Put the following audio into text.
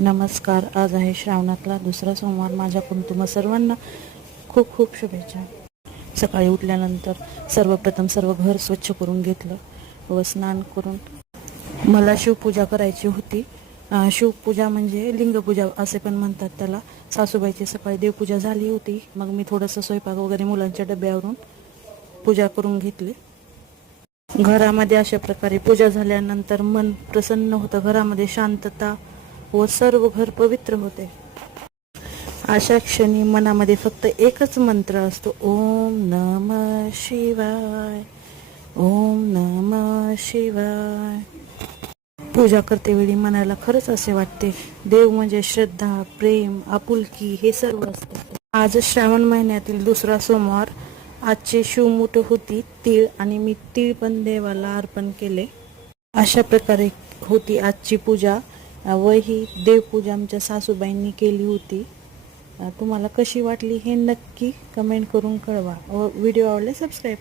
नमस्कार. आज आहे श्रावणातला दुसरा सोमवार. माझ्याकडून तुम्हा सर्वांना खूप खूप शुभेच्छा. सकाळी उठल्यानंतर सर्वप्रथम सर्व घर स्वच्छ करून घेतलं व स्नान करून मला शिवपूजा करायची होती. शिवपूजा म्हणजे लिंगपूजा असे पण म्हणतात त्याला. सासूबाईची सकाळी देवपूजा झाली होती. मग मी थोडंसं स्वयंपाक वगैरे मुलांच्या डब्यावरून पूजा करून घेतली. घरामध्ये अशा प्रकारे पूजा झाल्यानंतर मन प्रसन्न होतं. घरामध्ये शांतता व सर्व घर पवित्र होते. अशा क्षणी मनामध्ये फक्त एकच मंत्र असतो ओम नम शिवाय ओम नम शिवाय. पूजा करतेवेळी मनाला खरंच असे वाटते देव म्हणजे श्रद्धा प्रेम आपुलकी हे सर्व असते. आज श्रावण महिन्यातील दुसरा सोमवार आजची शिवमुठ होती तीळ आणि मी तीळ पण देवाला अर्पण केले. अशा प्रकारे होती आजची पूजा. व ही देवपूजा आमच्या सासूबाईंनी केली होती. तुम्हाला कशी वाटली हे नक्की कमेंट करून कळवा. व व्हिडिओ आवडले सबस्क्राईब